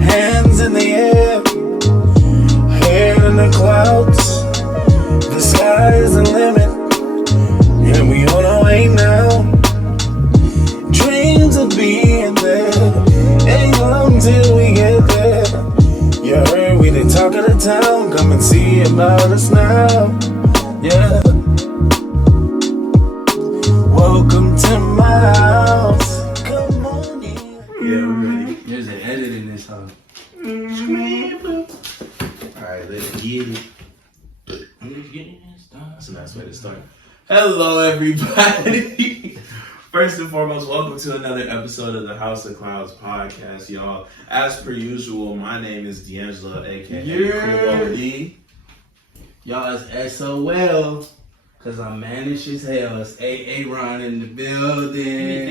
Hands in the air, head in the clouds. The sky is the limit, and we on our way now. Dreams of being there, ain't long till we get there. You heard we the talk of the town, come and see about us now. Yeah. Welcome to my house. Come on in. Yeah, we ready. There's an edit in this song. Alright, let's get it. Who's getting this done? That's a nice way to start. Hello, everybody. First and foremost, welcome to another episode of the House of Clouds podcast, y'all. As per usual, my name is D'Angelo, aka Cool D. Y'all, it's SOL. Cause I'm mannish as hell. It's Aaron in the building.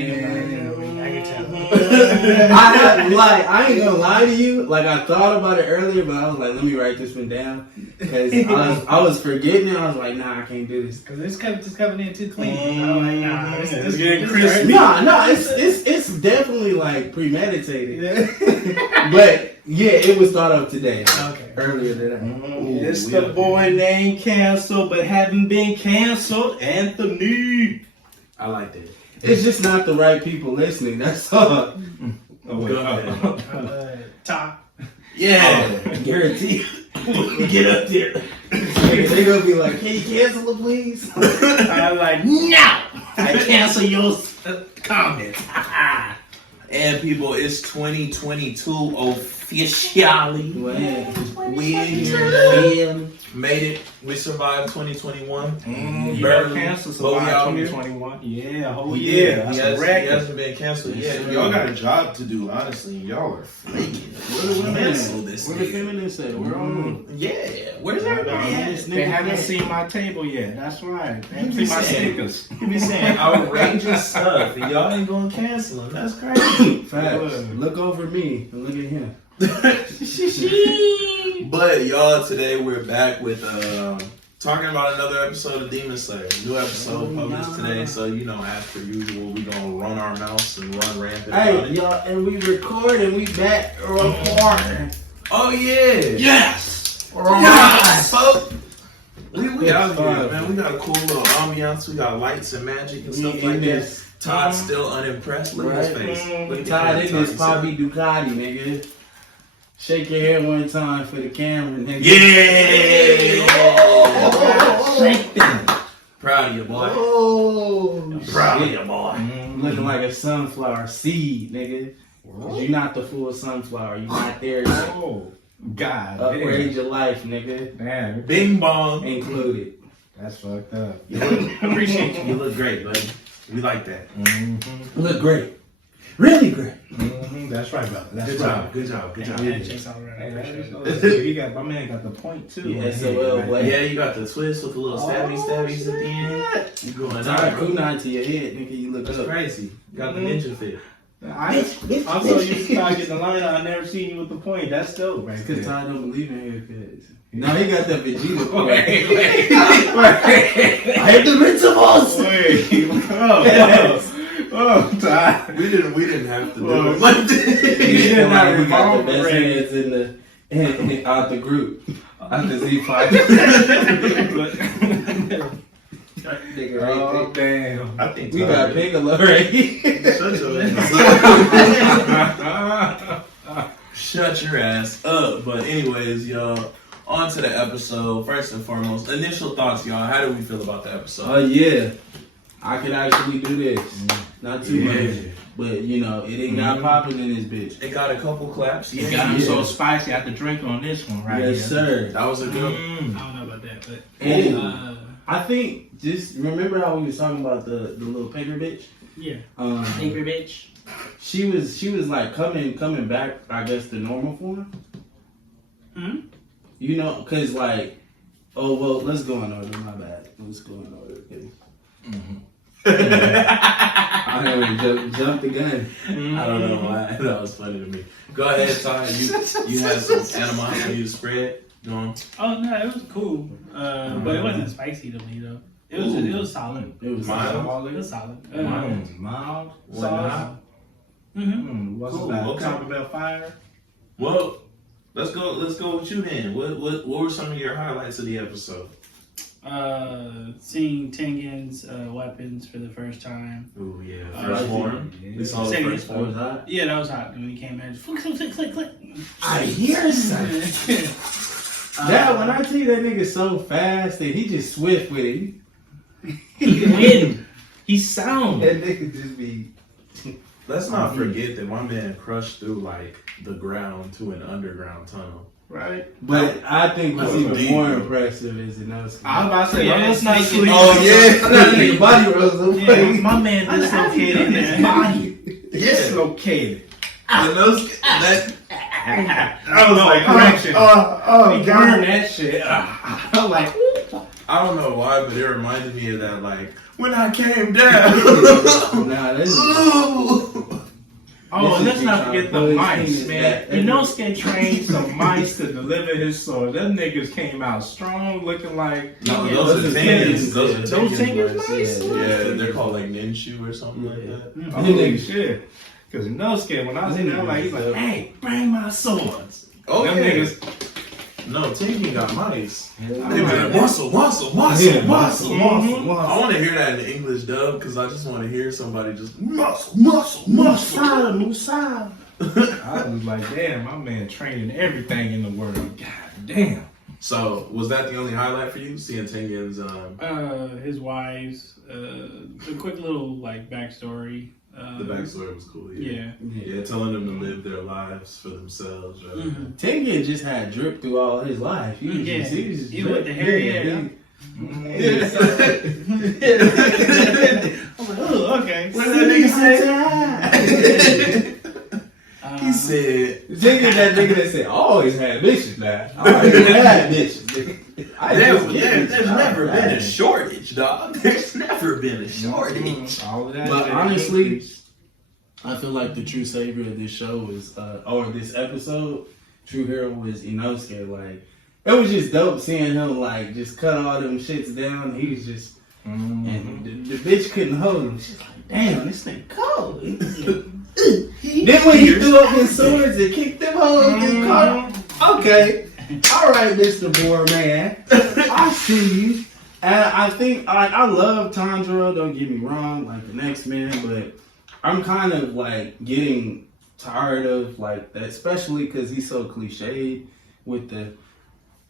I ain't gonna lie to you. Like I thought about it earlier, but I was like, let me write this one down. Cause I was forgetting it. I was like, nah, I can't do this. Cause it's just coming in too clean. I'm like, nah, it's getting crispy. No, it's definitely like premeditated. But yeah, it was thought of today. Okay. Earlier today. It's the boy named Cancel, but haven't been canceled, Anthony. I like that. It's just not the right people listening. That's all. Go ahead. Top. Yeah. Guaranteed. Get up there. They're gonna be like, can you cancel it, please? I'm like, no! I cancel your comments. And people, it's 2022 officially. We in here, made it. We survived 2021. Barely canceled, but we out here. 2021. Yeah, whole We year. did. That's He a record. hasn't been canceled yet. Y'all got a job to do, honestly. Y'all are flaking. Where the women Cancel at? this Where the nigga. feminists at? Where on? Yeah. Where's everybody at? They haven't seen my table yet. That's right. They haven't You seen my saying- stickers. You be saying outrageous stuff, and y'all ain't gonna cancel him. That's crazy. Facts. Look over me and look at him. But y'all, today we're back with talking about another episode of Demon Slayer. New episode published today, so you know, as per usual, we gonna run our mouths and run rampant about Hey, it. y'all, and we record and we back recording. Oh yeah, Yes! yes, folks. We out here, Fine. man. We got a cool little ambiance. We got lights and magic and stuff like that. Todd's still unimpressed. Look at his face. Look at Tied that. in this Poppy Ducati, nigga. Shake your head one time for the camera, nigga. Yeah! Shake them. Proud of you, boy. Oh, Proud of shit. you, boy. Looking like a sunflower seed, nigga. 'Cause you're not the full sunflower. You're not there yet. Oh, God. Upgrade your life, nigga. Damn. Bing bong. Included. That's fucked up. Appreciate you. You look great, buddy. We like that. Look great. Really great. That's right, brother. That's Good right. job. Good job. Good job. Handshakes all around. He got my man got the point too. Yeah, SOL, boy. Yeah, you got the twist with the little stabbies at the end. You going Tie a out, kunai to your head, nigga. You look That's up. crazy. You got the ninja fit. I'm so used to getting the line. I never seen you with the point. That's dope, right Because there. Ty don't believe in haircuts. No, he got that Vegeta point. I hate the rituals. Oh, Ty. We didn't have to do Well, it like this. He did not we got the revolve best already. heads out the group. After Z5. Nigga, Oh, right there. damn. I think We got Piccolo already. Shut your ass. Shut your ass up. But anyways, y'all, on to the episode. First and foremost, initial thoughts, y'all. How do we feel about the episode? Oh yeah, I could actually do this. Not too much, but you know, it ain't got popping in this bitch. It got a couple claps. You got him so spicy. I have to drink on this one right Yes, here. sir. That was a good. I don't know about that, but And I think just remember how we was talking about the little paper bitch. yeah. Paper bitch. She was like coming back, I guess, to normal form. Hmm? You know, cause like, oh well, let's go in order. My bad. Let's go in order. Okay. I already jumped the gun. I don't know why. That was funny to me. Go ahead, Ty. You had some animosity to spread. Go on. Oh no, it was cool. But it wasn't spicy to me though. It was solid. It was Mild. It was solid. Mild. Why not? Mm-hmm. What's Cool, that? okay. Taco Bell fire? Well, let's go with you then. What were some of your highlights of the episode? Seeing Tengen's weapons for the first time. Oh yeah, Uh, first form. We saw the Second first That was form. hot. Yeah, that was hot when he came in. Click, click, click, click, click. I hear something. That when I tell you that nigga so fast that he just swift with it. He win. He's sound. That nigga just be. Let's not forget that my man crushed through like the ground to an underground tunnel. Right. But I think what's That was even deep, more bro. impressive is Inosuke. I was about to say, Yeah, let's not it's- sleep. Oh, yeah. That nigga body rolls Yeah, away. my man dislocated his body. Yeah. Dislocated. And those that I was like, correction. Oh, He burned that shit. I was like, I don't know why, but it reminded me of that like when I came down. Nah, that's Ooh. oh, and This let's is not big forget time. the Boys mice, team is man. that- Inosuke trained some mice to deliver his sword. Them niggas came out strong, looking like. No, Yeah, those are those are Tengens. Those are Tengens. Those Tengens Tengens mice. mice? Yeah, they're called like Ninshu or something like that. Holy shit. Because Inosuke, when I was in there, like, he's like, hey, bring my swords. Oh Them yeah. niggas. No, Tengen got mice. They I'm be like, like, muscle. Yeah, I Mhm. want to hear that in the English dub because I just want to hear somebody just muscle. I was like, damn, my man training everything in the world. God damn. So was that the only highlight for you? Seeing Tengen's His wives. A quick little like backstory. the backstory was cool. Yeah. Yeah. Yeah, telling them to live their lives for themselves. Rather than- Tengen just had drip through all his life. He was Yeah. just, he was just Even with the hair, yeah. I'm like, oh, okay. What did that nigga say? Uh, He said, Tengen that nigga that said, I always had bitches now. I always had bitches. There's never been a shortage, dog. There's never been a shortage. All of that. But shit. honestly, I feel like the true savior of this show is, or this episode, true hero was Inosuke. Like, it was just dope seeing him, like, just cut all them shits down. He was just, and the bitch couldn't hold him. She's like, damn, this thing cold. Then when he threw up his swords and kicked them hoes and caught him, okay. All right, Mr. Boar Man. I see you. And I think I love Tanjiro, don't get me wrong, like the next man, but I'm kind of like getting tired of like that, especially because he's so cliched with the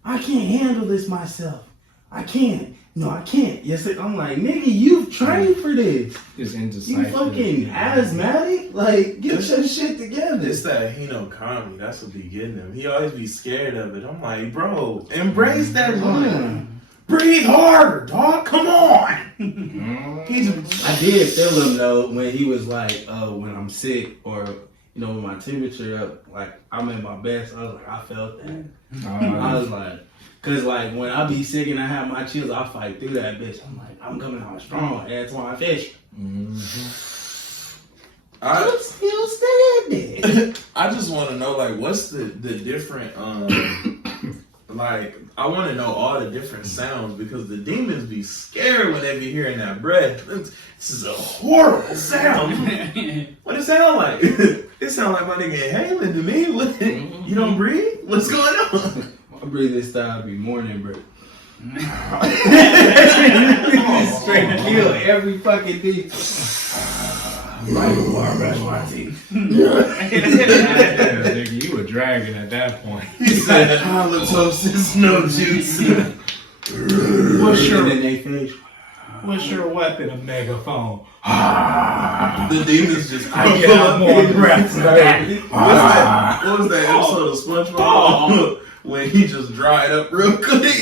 I can't handle this myself. I can't. No, I can't. Yes, I'm like, nigga, you've trained for this. Just You indecisive. fucking asthmatic? Like, get your shit together. It's that Hinokami. That's what be getting him. He always be scared of it. I'm like, bro, embrace that one. Breathe harder, dog. Come on. I did feel him though when he was like, when I'm sick or when my temperature up, like I'm at my best. I was like, I felt that. I was like, cause like when I be sick and I have my chills, I fight through that bitch. I'm like, I'm coming out strong. That's why I fish. I'm still standing. I just want to know, like, what's the different, like, I want to know all the different sounds because the demons be scared when they be hearing that breath. This is a horrible sound. What it sound like? It sound like my nigga inhaling to me. What? You don't breathe? What's going on? My breathing style be morning breath. Straight kill every fucking thing. Right before I brush my teeth. Nigga, you were dragging at that point. He said halitosis, no juice. And then they finish. What's your weapon? A megaphone. The demons just I get out more breath. What was that episode of SpongeBob when he just dried up real quick?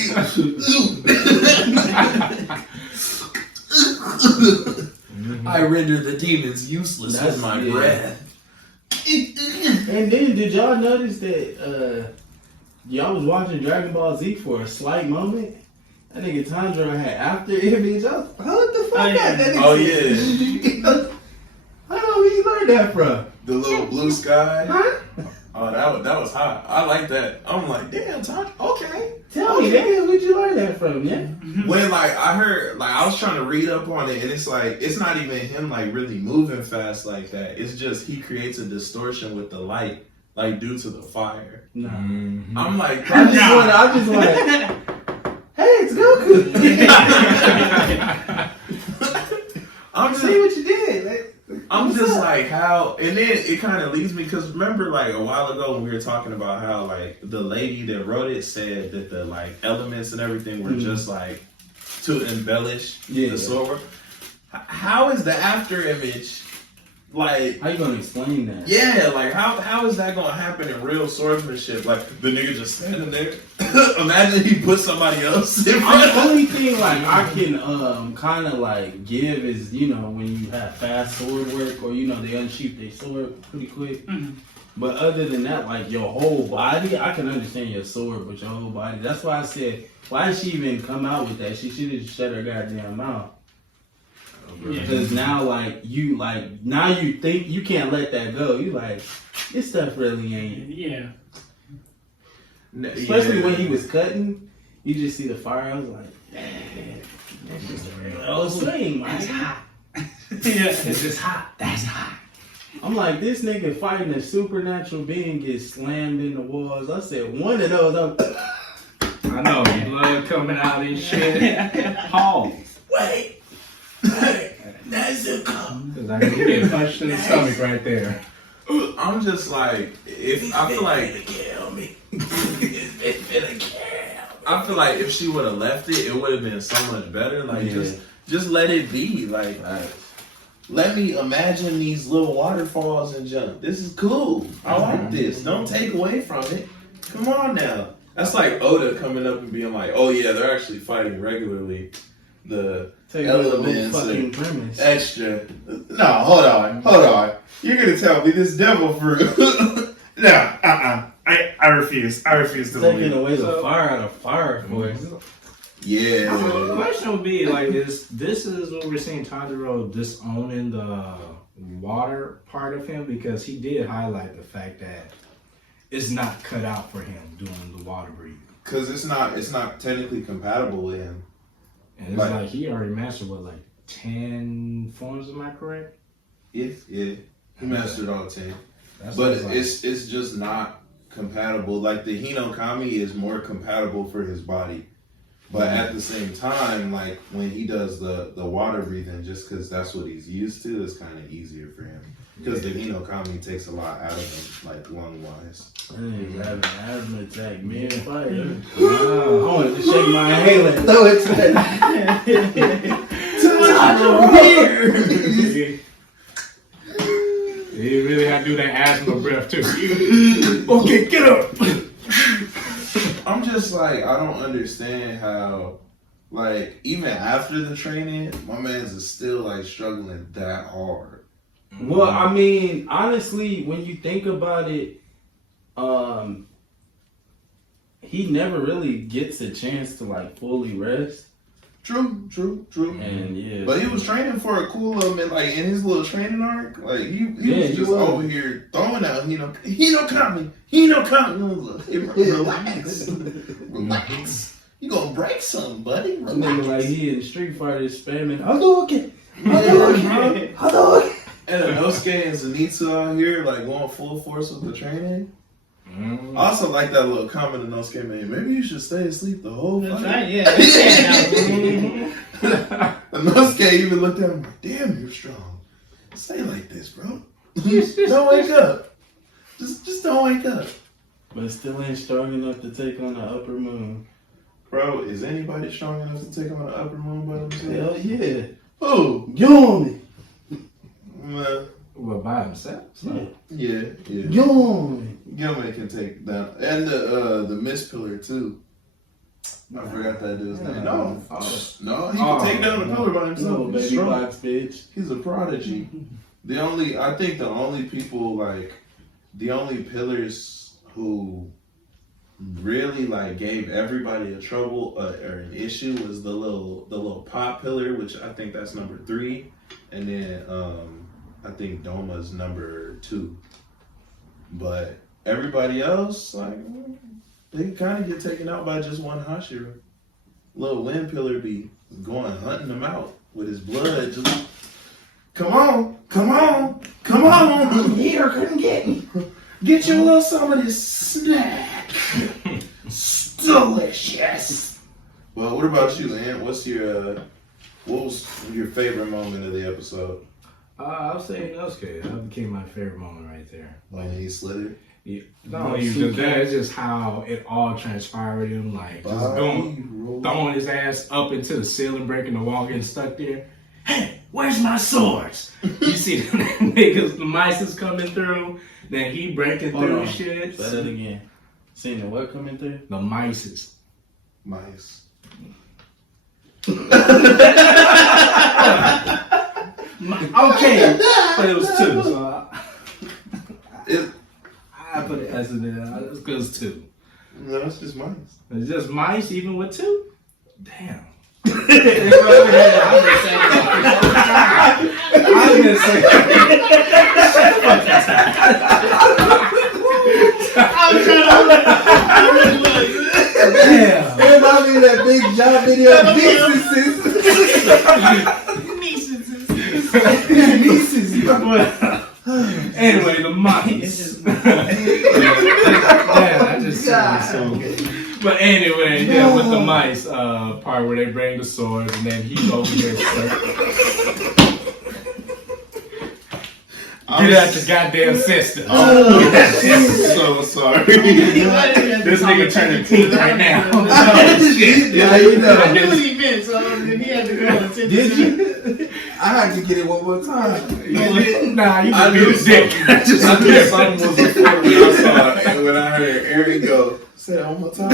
I render the demons useless That's- with my yeah. breath. And then did y'all notice that y'all was watching Dragon Ball Z for a slight moment? That nigga Tanjiro had after image. I was like, what the fuck? Oh, yeah. That nigga Oh, said- How did he learn that from? The little blue sky. Huh? Oh, that was hot. I like that. I'm like, damn, Todd. Okay. Tell me, nigga, where'd you learn that from, yeah? When like I heard, like I was trying to read up on it, and it's like it's not even him like really moving fast like that. It's just he creates a distortion with the light like due to the fire. Nah. Mhm. I'm like, I just want hey, it's Goku. I'm just, See what you did. I'm What's just up? like how, and then it kind of leads me because remember like a while ago when we were talking about how like the lady that wrote it said that the like elements and everything were just like to embellish the sword. How is the after image like? How you gonna explain that? Yeah, like how is that gonna happen in real swordsmanship? Like the nigga just standing there. Imagine he put somebody else in front The of only thing like I can kind of like give is when you have fast sword work or they unsheath their sword pretty quick. Mhm. But other than that, like your whole body, I can understand your sword, but your whole body. That's why I said, why did she even come out with that? She should have just shut her goddamn mouth. Because now, now you think you can't let that go. You like, this stuff really ain't. Yeah. Especially when he was cutting, you just see the fire. I was like, man, that's just a real old swing, man. That's hot. Yeah. It's just hot. That's hot. I'm like, this nigga fighting a supernatural being gets slammed in the walls. I said, one of those. I know, blood coming out and shit. Pause. Wait. That's a come. Cause I mean, you get punched in the stomach right there. I'm just like, if I feel like kill me. It's gonna kill. I feel like if she would have left it, it would have been so much better. Like just let it be. Like let me imagine these little waterfalls and jump. This is cool. I like this. Don't take away from it. Come on now. That's like Oda coming up and being like, oh yeah, they're actually fighting regularly. The elements fucking and premise. Extra. No, hold on. You're gonna tell me this devil fruit? No, I refuse. I refuse to Taking believe. away the fire out of fire force. So the Yeah. question would be like this is what we're seeing Tanjiro disowning the water part of him, because he did highlight the fact that it's not cut out for him doing the water breathing. Cause it's not technically compatible with him. And it's like he already mastered 10 forms, am I correct? Yeah. He mastered all 10. That's But what it's just not compatible. Like the Hinokami is more compatible for his body. But at the same time, like when he does the water breathing, just because that's what he's used to, it's kind of easier for him. Because the Hinokami takes a lot out of him, like lung-wise. I didn't have an asthma attack mid-fire. I Wow. wanted to shake my inhaler and throw it to He really had to do that asthma breath too. Okay, get up. I'm just like, I don't understand how, like, even after the training, my man's is still like struggling that hard. Well, I mean, honestly, when you think about it, he never really gets a chance to like fully rest. True. And yeah, But he was training for a cool little bit, like in his little training arc. Like he was he just was. over here throwing out, Hinokami. Relax. You gonna break something, buddy. nigga Relax. like he in Street Fighter spamming Hadouken, Hadouken. And Inosuke and Zenitsu out here, like going full force with the training. I also like that little comment Inosuke made. Maybe you should stay asleep the whole That's fight. right, yeah. Inosuke even looked at him like, damn, you're strong. Stay like this, bro. Don't wake up. Just don't wake up. But still ain't strong enough to take on the upper moon. Bro, is anybody strong enough to take on the upper moon by Hell themselves? yeah. Who? Yumi. Well, by himself. So. Yeah. Yumi. Gilman can take down. And the Mist Pillar, too. I forgot that dude's name. No, he can take down the pillar by himself. Little He's baby strong. box bitch. He's a prodigy. The only pillars who really like gave everybody a trouble or an issue was the little pop pillar, which I think that's number 3, and then I think Doma's number 2. But everybody else, like, they kind of get taken out by just one Hashira. Little wind pillar be going hunting them out with his blood. Just come on. I'm here, couldn't get me. Get you a little some of this snack. Delicious. Well, what about you, Ant? What was your favorite moment of the episode? I'll say Inosuke. That became my favorite moment right there. When he slid Yeah, not even just that, it's just how it all transpired. Him like it? just throwing his ass up into the ceiling, breaking the wall, getting stuck there. Hey, where's my swords? You see the niggas, the mice is coming through. Then he breaking Hold through on. shit. Say that again. Seeing the what coming through? The mice. Mice. Okay, but it was two, so I put it as in there. It's because it's two. No, it's just mice. It's just mice, even with two. Damn. I was gonna say. Damn. Everybody in that big job video, nieces. Anyway, the mice. Damn, I just said it so. But anyway, yeah, with the mice part where they bring the swords and then he's over here. Get out your goddamn sister. So sorry. This nigga turning pink right now. Yeah, you know. I knew what he meant, so then he had to go and sit Did there. you? I had to get it one more time. Nah, you I can knew be a dick. I knew something was before when I saw it, and when I heard Aaron go, say it one more time.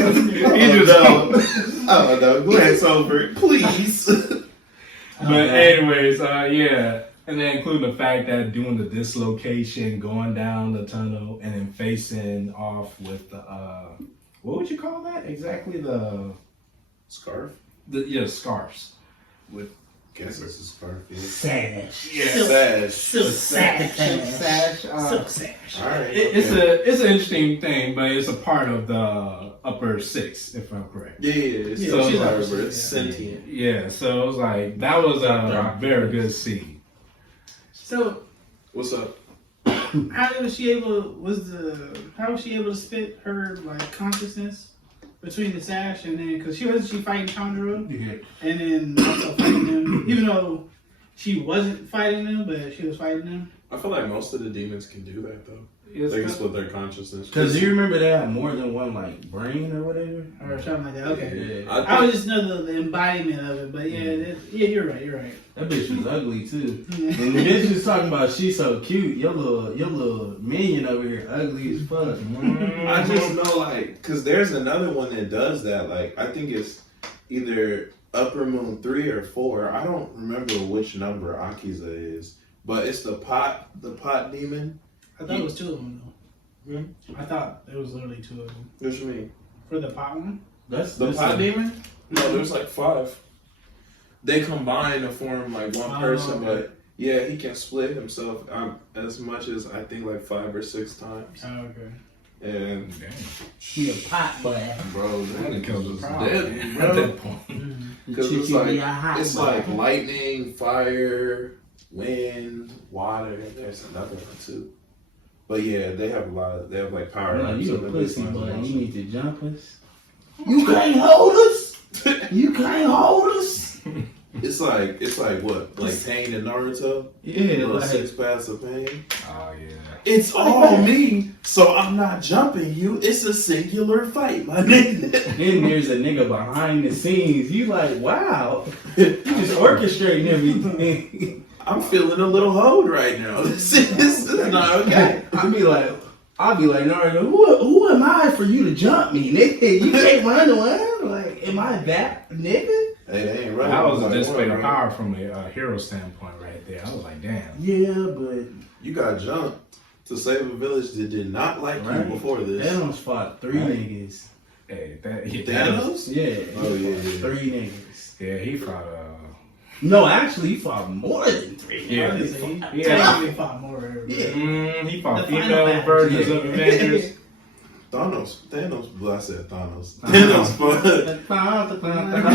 Oh no, glance over it, please. But anyways, yeah. And then including the fact that doing the dislocation, going down the tunnel, and then facing off with the what would you call that exactly? The Scarf? scarves. Guess it's a scarf. Yeah. Sash. Sash. Silk sash. Sash. Silk sash. All right. It's an interesting thing, but it's a part of the upper six, if I'm correct. Yeah, it's Yeah, so she's clever. upper It's six, yeah. sentient. Yeah, so it was like that was a very good scene. So, What's up? how was she able to spit her like consciousness between the sash and then because she fighting Tanjiro and then also fighting him, even though she wasn't fighting him, but she was fighting him. I feel like most of the demons can do that though. It's They can split their consciousness. Because you remember they had more than one like brain or whatever? Or something like that. Okay. Yeah. I would just know the embodiment of it, but yeah, you're right. That bitch was ugly too. Yeah. And the bitch was talking about she's so cute. Your little minion over here ugly as fuck. I just know, like, because there's another one that does that. Like, I think it's either Upper Moon 3 or 4. I don't remember which number Akiza is, but it's the pot demon. I thought it was two of them though. I thought there was literally two of them What you mean? for the pot one. That's The pot demon? No, there's like 5. They combine to form like one person, okay. but yeah, he can split himself as much as I think like 5 or 6 times. Oh, okay. And She a pot boy. Bro, that nigga was problem dead, at bro. that point. because it's like lightning, fire, wind, water. And there's another one too. But yeah, they have like power. No, ups you a and pussy everything. boy. You need to jump us. You can't hold us. You can't hold us. It's like what? Like Pain in Naruto? Yeah, Little like 6 paths of pain. Oh yeah. It's all me, so I'm not jumping you. It's a singular fight, my nigga. then there's a nigga behind the scenes. You like, wow. You just orchestrating everything. I'm feeling a little hoed right now. This is not okay. I'll be like, Naruto, who am I for you to jump me, nigga? You can't run away. Like, am I that nigga? Hey, they ain't right. That was a Like, display of what, power from a hero standpoint right there. I was like, damn. Yeah, but You got jumped to save a village that did not like Right. you before this. Thanos fought 3 Right. niggas. Hey, Thanos? Yeah. Oh, yeah, yeah. 3 niggas. Yeah, he fought. No, actually, he fought more than 3. Yeah. He Yeah. technically fought more. Yeah. He fought The final female battle. versions Yeah. of Avengers. Thanos. Well, I said Thanos. Thanos fought.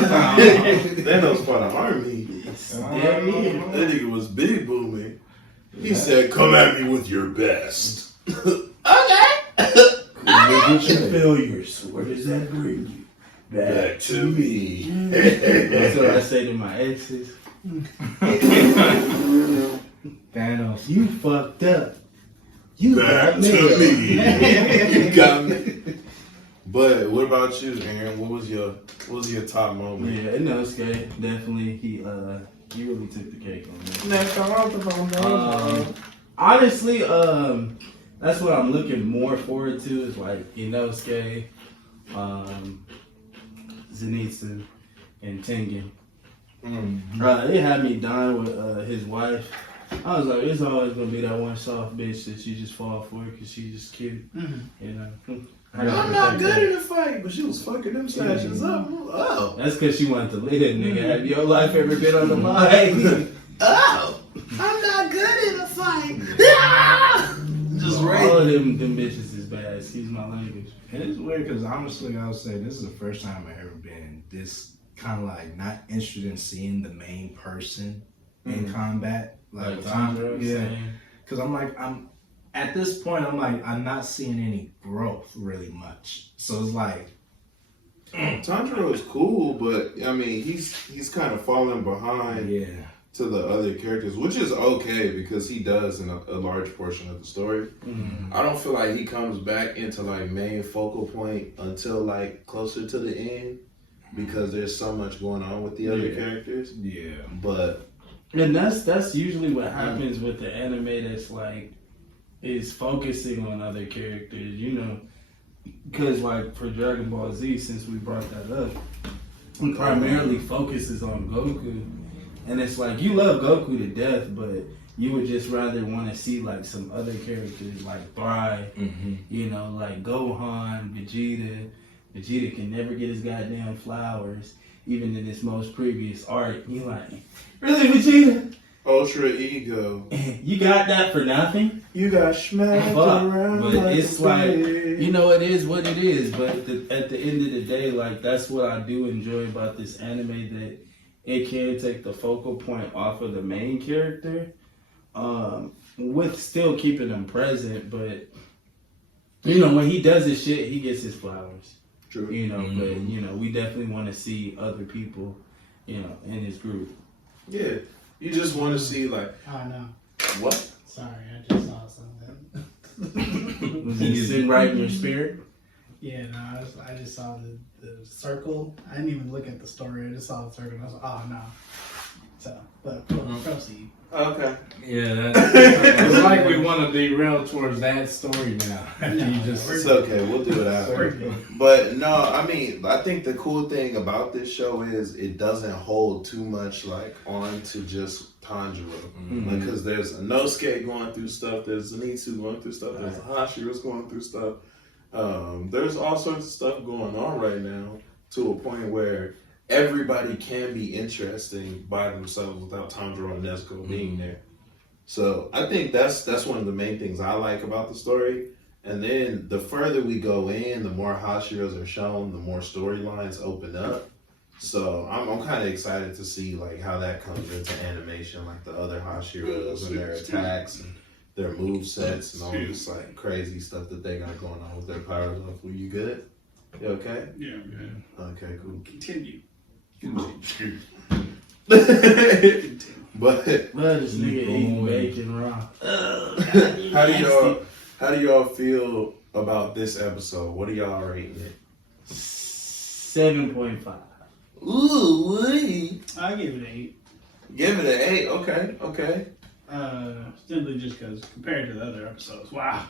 Thanos fought an army. There he is. That nigga was big booming. He said, "Come at me with your best." Okay. Forget your failures. Where does that bring you? Back to me. That's what I say to my exes. Thanos. You fucked up. You Back got to me. me. You got me. But what about you, Aaron? What was your top moment? Yeah, Inosuke definitely he really took the cake on that. Next, I want the Honestly, that's what I'm looking more forward to is like Inosuke, Zenitsu, and Tengen. It had me dying with his wife. I was like, it's always gonna be that one soft bitch that you just fall for because she's just cute, you know. I'm not good in a fight, but she was fucking them sessions up. Oh. That's because she wanted to live, nigga. Have your life ever been on the line? Oh. I'm not good in a fight. Just All of them bitches is bad. Excuse my language. And it's weird because honestly, I would say this is the first time I've ever been this kind of like not interested in seeing the main person in combat. Like Tanjiro, yeah. same. Because I'm at this point, I'm not seeing any growth really much. So it's like, Tanjiro is cool, but I mean, he's kind of falling behind yeah. to the other characters, which is okay because he does in a large portion of the story. I don't feel like he comes back into like main focal point until like closer to the end because there's so much going on with the other characters. Yeah. But And that's usually what happens with the anime that's like is focusing on other characters, you know, because like for Dragon Ball Z, since we brought that up, it primarily focuses on Goku, and it's like you love Goku to death, but you would just rather want to see like some other characters like thrive, you know, like Gohan, Vegeta. Vegeta can never get his goddamn flowers, even in his most previous arc. You like, really, Vegeta? Ultra Ego, You got that for nothing? you got smacked Fuck. around. But it's like, a you know, it is what it is. But at the end of the day, like, that's what I do enjoy about this anime, that it can take the focal point off of the main character, with still keeping them present. But, you know, when he does his shit, he gets his flowers. True. You know, but, you know, we definitely want to see other people, you know, in his group. Yeah, you just want to see like Oh no. what? Sorry, I just saw something. Was he sitting right in your spirit? Yeah, no, I just saw the circle. I didn't even look at the story. I just saw the circle and I was like, oh no. So, but proceed. Okay. Yeah, it's like we want to derail towards that story now. You just It's okay. We'll do it after. But no, I mean, I think the cool thing about this show is it doesn't hold too much like on to just Tanjiro, because there's Inosuke going through stuff, there's Zenitsu going through stuff, there's Hashiro's going through stuff. There's all sorts of stuff going on right now to a point where everybody can be interesting by themselves without Tanjiro and Nezuko being there. So I think that's one of the main things I like about the story. And then the further we go in, the more Hashiros are shown, the more storylines open up. So I'm kind of excited to see like how that comes into animation, like the other Hashiros and their attacks and their move sets and all this like crazy stuff that they got going on with their power level. Were you good? You okay? Yeah, man. Okay, cool. Continue. But Well, this nigga eating bacon raw. how do y'all feel about this episode? What are y'all rating it? 7.5. Ooh, wee. I give it an 8. Give it an 8. Okay. Simply just because compared to the other episodes, wow.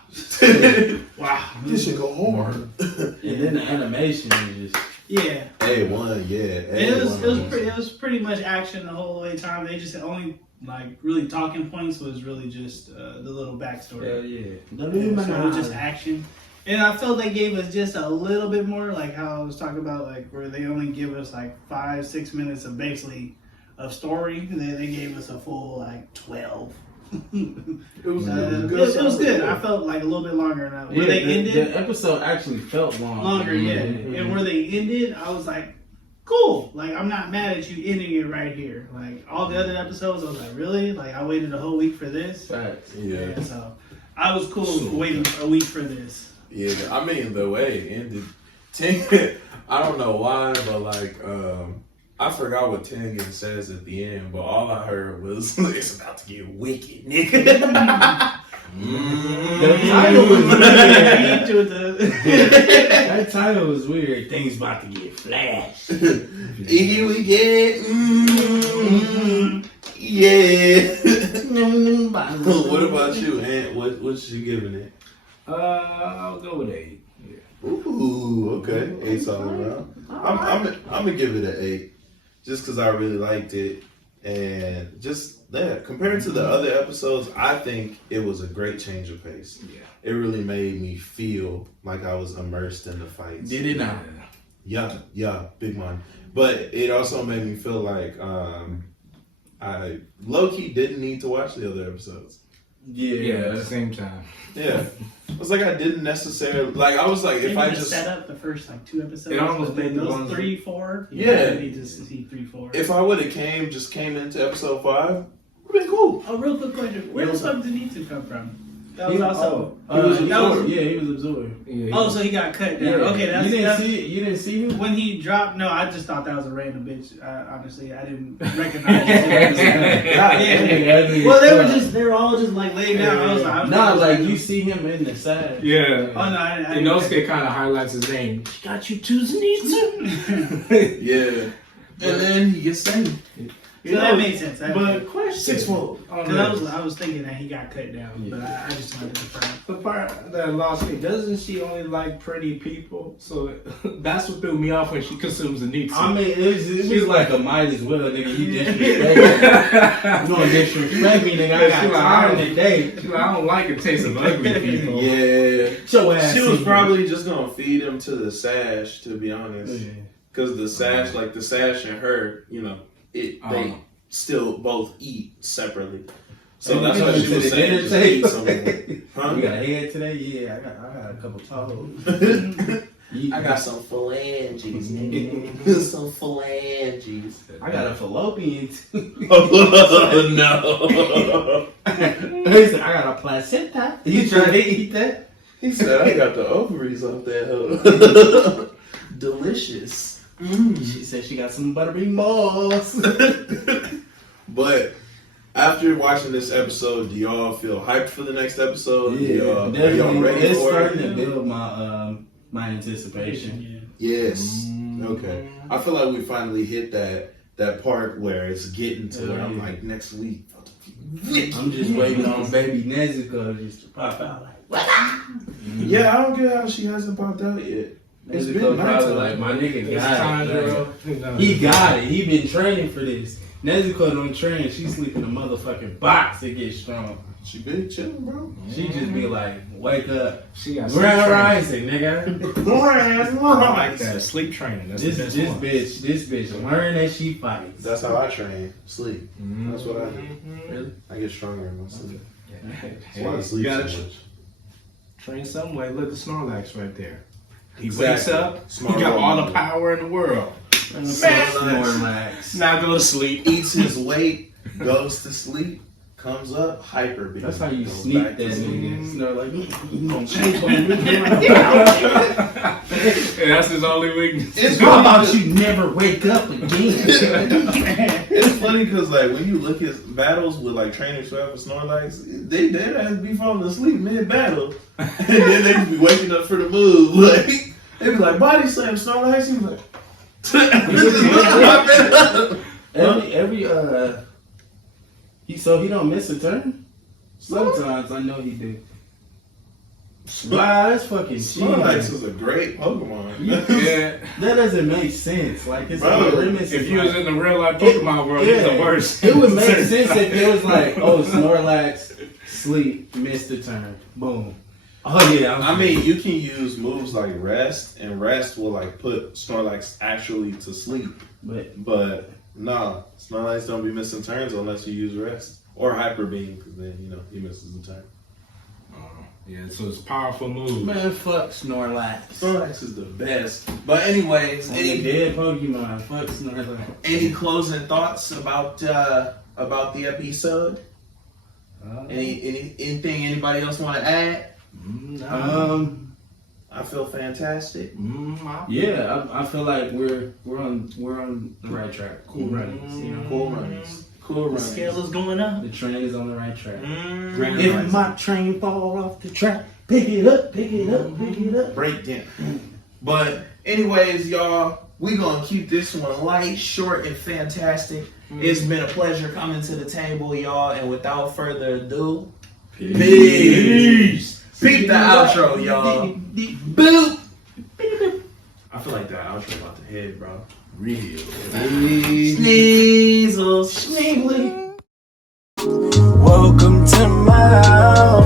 Wow. This should go hard. And then the animation is just Yeah. A1, yeah. It was pretty much action the whole way time. They just only like really talking points was really just the little backstory. hell yeah. So it was just action. And I felt they gave us just a little bit more, like how I was talking about, like where they only give us like 5-6 minutes of basically of story. They gave us a full like 12. It was It was good. I felt like a little bit longer now. Where they ended, the episode actually felt long. longer, yeah. And where they ended, I was like, cool. Like, I'm not mad at you ending it right here. Like, all the other episodes, I was like, really? Like, I waited a whole week for this? Facts. Yeah. So, I was cool for waiting a week for this. Yeah, I mean the way it ended. I don't know why, but like I forgot what Tengen says at the end, but all I heard was it's about to get wicked, nigga. That title was weird. Things about to get flashed. Here we get yeah. What about you, Ant? What's you giving it? I'll go with 8. Yeah. Ooh, okay. 8's all around. I'm gonna give it an 8, just because I really liked it, and just that compared to the other episodes, I think it was a great change of pace. Yeah. It really made me feel like I was immersed in the fights. Did it not? Yeah, big one. But it also made me feel like I low-key didn't need to watch the other episodes. Yeah, at the same time. Yeah. It was like I didn't necessarily like. I was like, if I just set up the first like 2 episodes, It almost but then made the those ones- 3, 4. Yeah. I need to see 3, 4. if I would have came into episode 5, would have been cool. Oh, real quick question: where does Zenitsu come from? That was He- also. He was that was- absorbed. Yeah, he was absorbed. Yeah, Oh, so he got cut down. Yeah. Okay, that's you didn't that's, see it. You didn't see him. when he dropped. No, I just thought that was a random bitch. Honestly, I didn't recognize it. Yeah. Well, they were all just like laid down. I was like, Nah, like you see him in the side. Yeah. Oh no, I didn't. Inosuke kind of highlights his name. She got you too, Zenitsu. Yeah. And then he gets saved. So that made sense. But question. Because I was thinking that he got cut down, but I just wanted to confirm. The part that lost me, doesn't she only like pretty people? So that's what threw me off when she consumes Zenitsu. I mean, it was like a might as well, nigga. You disrespect. You don't disrespect me, nigga. I got time today. She's like, I don't like the taste of ugly people. Yeah. Get your ass She was in probably just gonna feed him to the sash, to be honest. here. Because the sash and her, you know, they still both eat separately. So that's why she was saying just eat some. Huh? You got a head today? Yeah, I got a couple toes. I got some phalanges, nigga. Some phalanges. I got a fallopian too. Oh, no. He said, I got a placenta. You trying to eat that? He said, I got the ovaries off that hoe. Delicious. She said she got some buttery balls. But after watching this episode, do y'all feel hyped for the next episode? Yeah, Are y'all definitely. ready It's for starting it? to build my anticipation. Yes. Okay. I feel like we finally hit that part where it's getting to where I'm like, next week. I'm just waiting on baby Nezuko just to pop out like. Yeah, I don't get how she hasn't popped out yet. It's been Nezuko probably nighttime. like, my nigga It's got it. Tanjiro. He got it. He been training for this. Nezuko don't train. She sleep in a motherfucking box to get strong. She been chilling, bro. She just be like, wake up. She got Grand sleep training. rising, nigga. I like that. Sleep training. That's This the best one. bitch learn that she fights. That's how I train. Sleep. Mhm. That's what I do. Really? I get stronger in my sleep. That's why I You sleep gotta so much. train some way. Look at Snorlax right there. He Exactly. wakes up. Smart he got role all the model. power in the world. Snorlax. Now go to sleep. Eats his weight, goes to sleep, comes up, hyper beam. That's how you Goes sneak back that to sleep. nigga. Snorlax. You gonna choke on me? And that's his only weakness. It's How funny about 'cause- you never wake up again? It's funny because like when you look at battles with like trainers who have a Snorlax, they have be falling asleep mid battle, and then they just be waking up for the move. Like they be like body slam Snorlax. He's like, this is what he don't miss a turn. Sometimes I know he do. Wow, that's fucking Snorlax cheese. is a great Pokemon. Yeah. That doesn't make sense. Like his Bro, premise If is you was like, in the real life Pokemon world, he's the worst. It would make sense if it was like, oh, Snorlax, sleep, missed a turn, boom. Oh yeah, I mean, you can use moves like Rest, and Rest will like put Snorlax actually to sleep. But nah, Snorlax don't be missing turns unless you use Rest or Hyper Beam, because then you know he misses a turn. Yeah, so it's a powerful move. man, fuck Snorlax. Snorlax is the best. But anyways, Any dead Pokemon, fuck Snorlax. any closing thoughts about the episode? Anything anybody else want to add? No. I feel fantastic. Yeah, I feel like we're on the right track. Cool runnings, you know. Cool runnings. Cool The runnings. scale is going up. The train is on the right track. Grand If rising. my train fall off the track, pick it up, pick it up, pick it up. Breakdown. But anyways, y'all, we gonna keep this one light, short, and fantastic. It's been a pleasure coming to the table, y'all. And without further ado, peace. Peep the outro, y'all. Boop. I feel like that outro about to hit, bro. Real. Sneasel, Sneegly. Welcome to my house.